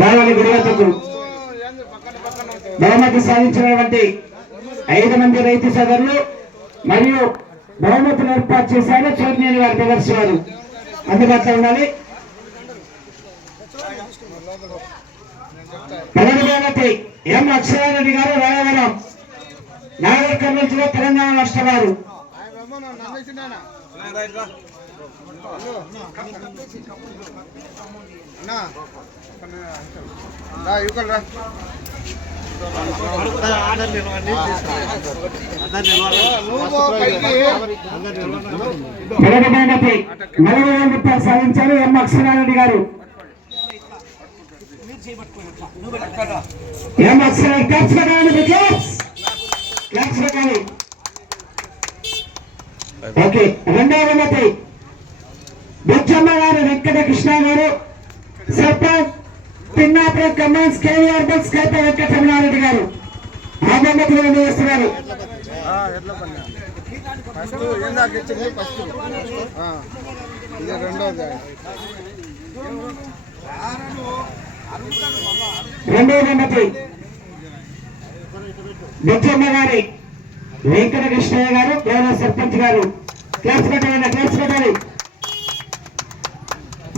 రావాలి బహుమతి సాధించినటువంటి ఐదు మంది రైతు సోదరులు మరియు బహుమతులు ఏర్పాటు చేశారు చోర్నేని వారి బ్రదర్స్ వారు అందుబాటులో ఉండాలి. బహుమతి ఎం అక్షరారెడ్డి గారు రాయవరం నాగర్ కర్నూలు జిల్లా తెలంగాణ రాష్ట్ర వారు బహుమతి నలభై వేల రూపాయలు సాధించారు ఎం అక్షరారెడ్డి గారు. ఎం అక్షరారెడ్డి క్లాప్స్ పెట్టాలి క్లాప్స్ క్లాప్స్ పెట్టాలి ఓకే రెండవ మతి బుచ్చమ్మ గారు వెంకట కృష్ణ గారు sarpanch Pinnapuram commands KVR bus Kaipa Venkataramanareddy గారు. ఆ బహుమతులు అందజేస్తున్నారు ఫస్ట్ ఏందాక ఇచ్చింది గారి వెంకట కృష్ణయ్య గారు గౌరవ సర్పంచ్ గారు. క్లాస్ పెట్టాలి క్లాస్ పెట్టాలి.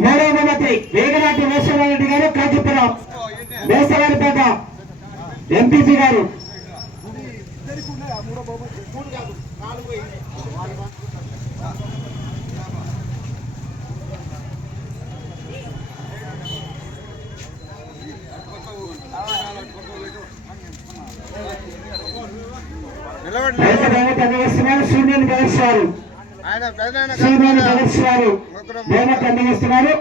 మూడవ బహుమతి వేగనాటి వేశ్వరారెడ్డి గారు కాజీపురం. వేసవారిపేట ఎంపీపీ గారు. నిలబడి అందజేస్తున్నారు సూర్యుని బ్రదర్స్ సూర్యుని బ్రదర్స్ వారు బహుమతి అందజేస్తున్నారు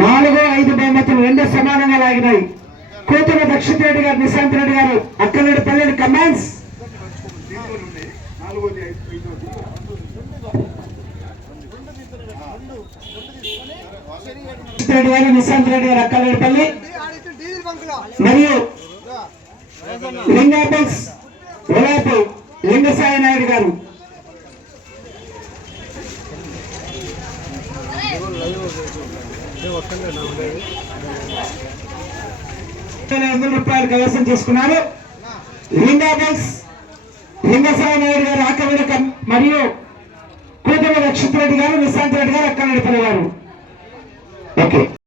నాలుగు ఐదు బహుమతులు రెండు సమానంగా లాగినాయి. కూతురు దక్షిణ రెడ్డి గారు నిశాంత్ రెడ్డి గారు అక్కలేడు పల్లెడు కమాండ్స్ రెడ్డి గారు నిశాంత్ రెడ్డి గారు అక్కలేడుపల్లి మరియు లింగాపల్స్ ఒలాపు లింగసాయి నాయుడు గారు. వందల రూపాయలు కైవసం చేసుకున్నారు. లింగాబల్స్ లింగసాయి నాయుడు గారు ఆకవిడకం మరియు కూతురు రక్షిత్ గారు నిశాంత్ రెడ్డి గారు అక్కలేడుపల్లి గారు ఓకే.